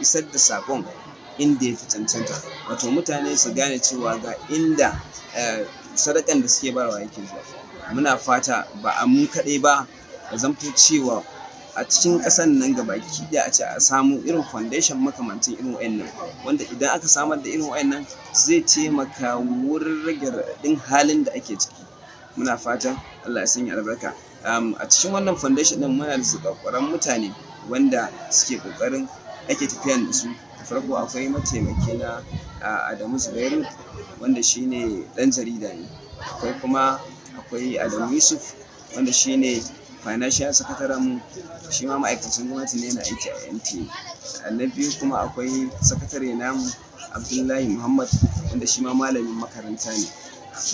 isar da saƙon inda ya fi cancanta, wato mutane su gane cewa ga inda sadakan da suke bayarwa yake zuwa. Muna fata ba a mu kaɗai ba, ya zamto cewa a cikin ƙasar nan gabaki ɗaya a ce a samu irin foundation makamancin irin wa'innan, wanda idan aka samar da irin wa'innan zai taimaka wurin rage raɗaɗin halin da ake ciki. Muna fatan Allah ya sanya albarka. A cikin wannan foundation ɗin muna da zakakuran mutane wanda suke ƙoƙarin ake tafiya da su. Da farko akwai mataimaki na Adamu Zubairu, wanda shine ɗan jarida ne. Akwai Adamu Yusuf, wanda shine financial secretary mu, shi ma ma'aikacin gwamnati ne, yana aiki a NTA. Na biyu kuma akwai sakatare namu Abdullahi Muhammad, wanda shi ma malamin makaranta ne.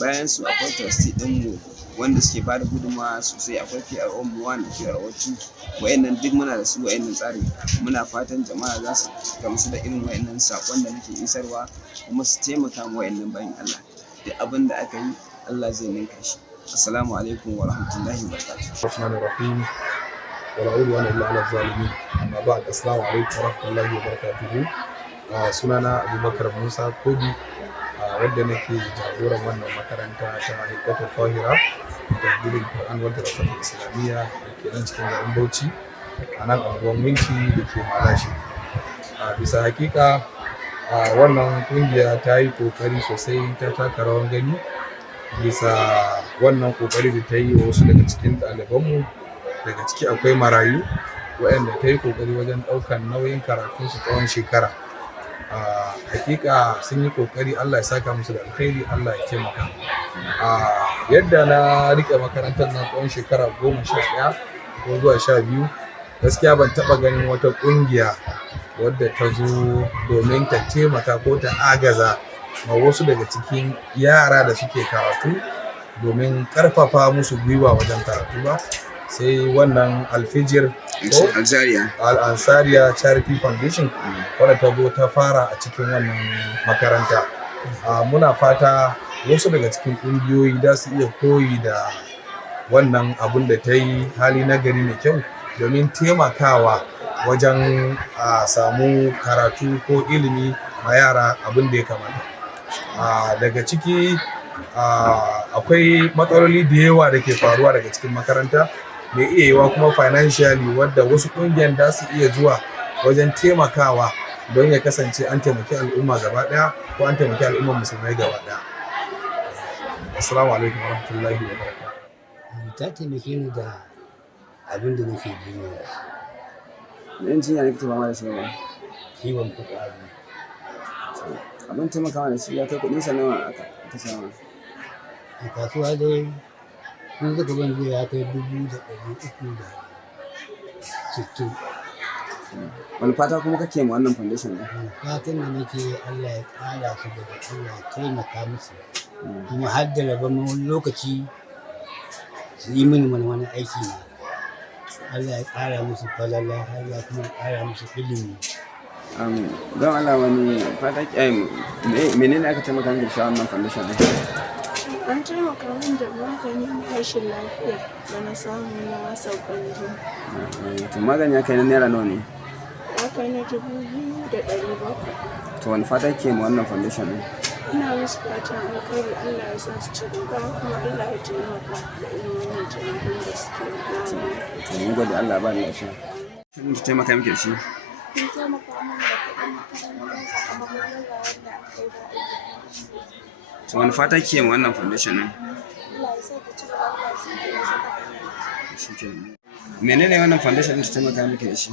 Bayan su akwai trustee ɗinmu wanda suke ba da gudunmawa sosai. Akwai PRO mu 1 da PRO 2, wa'innan duk muna da su wa'innan tsarin. Muna fatan jama'a za su gamsu da irin wa'innan saƙon da muke isarwa, kuma su taimaka ma wa'innan bayan Allah. Duk abin da aka yi Allah zai ninka shi. Assalamu alaikum wa rahmatullahi wa barakatuh. Rahmanir Rahim. Wala udwana illa ala zalimin. Amma ba'd, assalamu alaikum wa rahmatullahi wa barakatuh. Sunana Abubakar Musa Kobi, wadda nake jagoran wannan makaranta ta Hikmatul Tahira da Tahfidul Qur'an wa Dirasatul Islamiyya da ke nan cikin garin Bauchi, a nan unguwar Minci da ke Malashi. Bisa hakika wannan kungiya ta yi kokari sosai, ta taka rawan gani bisa wannan kokari da ta yi wa wasu daga cikin ɗalibanmu. Daga ciki akwai marayu waɗanda ta yi kokari wajen ɗaukar nauyin karatunsu tsawon shekara. Hakika sun yi kokari, Allah ya saka musu da alkhairi, Allah ya taimaka. Yadda na rike makarantar nan tsawon shekara 11 ko zuwa 12, gaskiya ban taɓa ganin wata ƙungiya wadda ta zo domin ta taimaka ko ta agaza ma wasu daga cikin yara da suke karatu domin ƙarfafa musu gwiwa wajen karatu ba, sai wannan Alfijir Al-Ansariya Charity Foundation wadda ta zo ta fara a cikin wannan makaranta. Muna fata wasu daga cikin ƙungiyoyi za su iya koyi da wannan abun da ta yi, hali nagari mai kyau, domin taimakawa wajen samu karatu ko ilimi ma yara abin da ya kamata. Daga ciki akwai matsaloli da yawa da ke faruwa daga cikin makaranta, mai iya yiwa kuma financially, wadda wasu ƙungiyar da su iya zuwa wajen taimakawa don ya kasance an taimaki al'umma gaba ɗaya ko an taimaki al'ummar musulmai gaba ɗaya. Assalamu alaikum wa rahmatullahi wa barakatuh. Ta taimake ni da abin da nake jinya da shi. Yan jinya ne kake fama da shi ba? Ciwon fitsari. Abin taimakawa da shi ya kai kuɗin sa nawa aka sama? A kasuwa dai sun suka ban jiya ya kai 360. Wani fata kuma kake ma wannan foundation ɗin? Fatan da nake Allah ya ƙara su daga Allah ya taimaka musu, kuma har da rabon wani lokaci su yi mini wani aiki ne. Allah ya ƙara musu falala, Allah kuma ya ƙara musu ilimi. Don Allah, wani fata menene aka taimaka miki da shi wannan foundation ɗin? An taimaka min da magani na rashin lafiya da na samu na sauƙan jini. To magani ya kai na naira nawa ne? Ya kai na 2,700. To wani fata ke ma wannan foundation ɗin? Ina musu fatan alkhairi, Allah ya sa su ci gaba, kuma Allah ya taimaka da ilimin taimakon da suke yi. To mun gode, Allah ba ni lafiya. Kin taimaka miki da shi? Sun taimaka min da kuɗin makaranta sakamakon yawa wanda aka yi ba a. To wani fata ke ma wannan foundation ɗin? Allah ya sa ta ci gaba, Allah ya sa ta ci gaba. Shikenan. Menene wannan foundation ɗin ta taimaka miki da shi?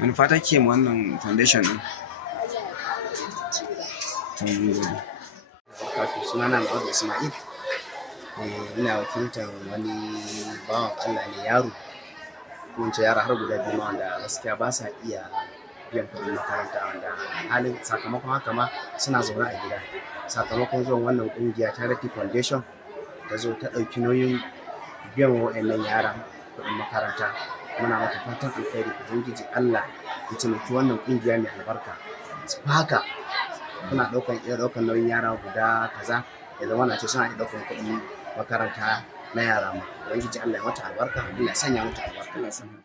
Wani fata ke ma wannan foundation ɗin? Sunana Muhammad Ismail. Ina wakiltar wani bawan Allah ne, yaro, mun ce yara har guda biyu wanda gaskiya ba sa iya biyan kuɗin makaranta, wanda halin sakamakon haka ma suna zaune a gida. Sakamakon zuwan wannan ƙungiya Charity Foundation ta zo ta ɗauki nauyin biyan waɗannan yara kuɗin makaranta. Muna mata fatan alkhairi, ubangiji Allah ya taimaki wannan ƙungiya mai albarka. Haka kuna ɗaukan nauyin yara guda kaza, ya zama na ce suna iya ɗaukan kuɗin makaranta na yara ma. Ubangiji Allah ya mata albarka, Allah ya sanya mata albarka. Allah ya sanya.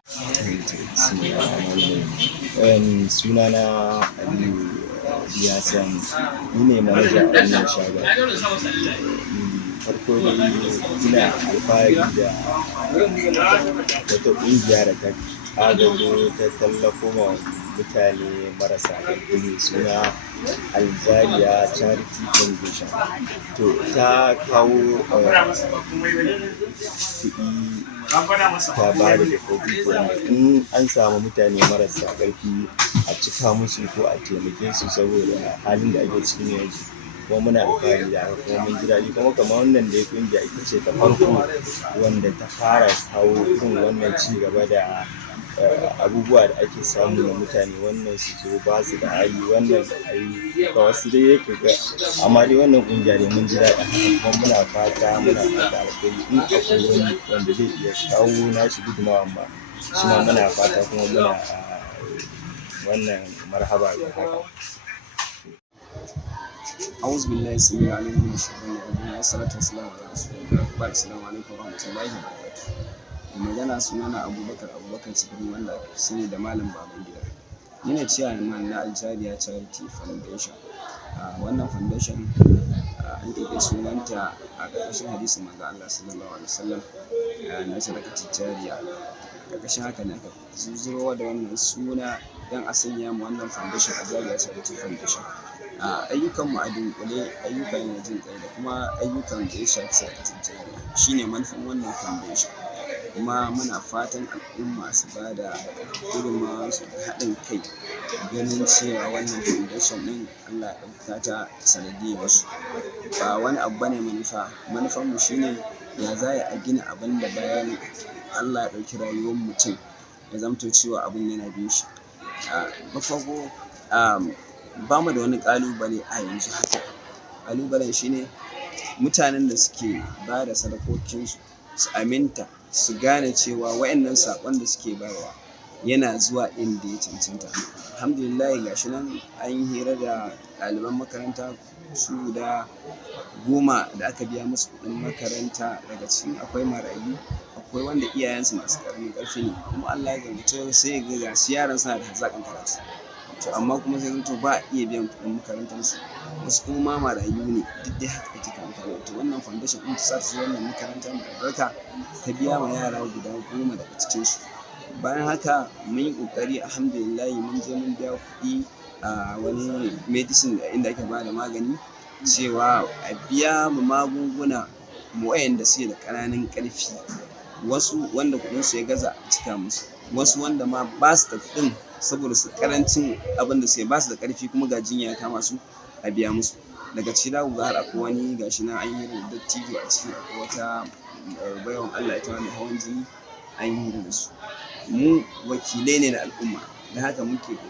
Sunana Aliyu Yasan, ni ne manaja a wannan shagon. Farko dai ina alfahari da wata ƙungiya da ta agazo ta tallafo ma mutane marasa ƙarfi mai suna Aljariya Charity Foundation. To ta kawo kuɗi ta ba da deposit wanda in an samu mutane marasa ƙarfi a cika musu ko a taimake su saboda halin da ake ciki ne yanzu. Kuma muna alfahari da haka kuma mun ji daɗi, kuma kamar wannan dai ƙungiya ita ce ta farko wanda ta fara kawo irin wannan ci gaba da abubuwa da ake samu na mutane, wannan su zo ba su da hali, wannan da hali ga wasu dai yake ga, amma dai wannan ƙungiya ne mun ji daɗin haka kuma muna fata alkhairi in akwai wani wanda zai iya kawo nashi gudunmawa ma shi ma muna fata kuma muna wannan marhaba da haka. أعوذ بالله السميع العليم من الشيطان الرجيم والصلاة والسلام على رسول الله. السلام عليكم ورحمة الله وبركاته. Magana sunana Abubakar Cikin wanda aka fi sani da Malam Babangida. Ni ne chairman na Aljariya Charity Foundation. Wannan foundation an ƙirƙiri sunanta a ƙarƙashin hadisin manzon Allah sallallahu alaihi wasallam na sadaqatul jariya. Ƙarƙashin haka ne aka zuzurowa da wannan suna don a sanya mu wannan foundation Aljariya Charity Foundation. Ayyukanmu a dunkule ayyuka ne na jin ƙai da kuma ayyukan da ya shafi sadaqatul jariya shine manufan wannan foundation. Kuma muna fatan al'umma su ba da gudunmawarsu da haɗin kai ganin cewa wannan foundation ɗin Allah ya ɗaukaka ta sanadiyyar wasu. Ba wani abu bane manufanmu shine ya za a gina abin da bayan Allah ya ɗauki rayuwar mutum ya zamto cewa abin yana bin shi. Na farko ba mu da wani ƙalubale a yanzu haka. Ƙalubalen shine mutanen da suke ba da sadakokinsu su aminta su gane cewa wa'annan saƙon da suke bayarwa yana zuwa inda ya cancanta. Alhamdulillah gashi nan an yi hira da ɗaliban makaranta su guda 10 da aka biya musu kuɗin makaranta, daga cikin akwai marayu, akwai wanda iyayensu masu ƙaramin ƙarfi ne, kuma Allah ya gambato sai ga gasu yaran suna da hazaƙan karatu. To amma kuma sai zanto ba a iya biyan kuɗin makarantarsu, wasu kuma ma marayu ne, duk dai haka ake karanta. To wannan foundation ɗin ta sa su wannan makaranta mai albarka ta biya ma yara guda 10 daga cikinsu. Bayan haka mun yi ƙoƙari alhamdulillah mun je mun biya kuɗi a wani medicine inda ake ba da magani cewa a biya mu magunguna mu wa'yanda suke da ƙananan ƙarfi, wasu wanda kuɗinsu ya gaza a cika musu, wasu wanda ma ba su da kuɗin saboda su ƙarancin abin da suke ba su da ƙarfi kuma ga jinya ya kama su a biya musu. Daga ciki za ku ga har akwai wani gashi nan an yi da dattijo a ciki, akwai wata baiwan Allah ita mai hawan jini an yi hira da su. Mu wakilai ne na al'umma, da haka muke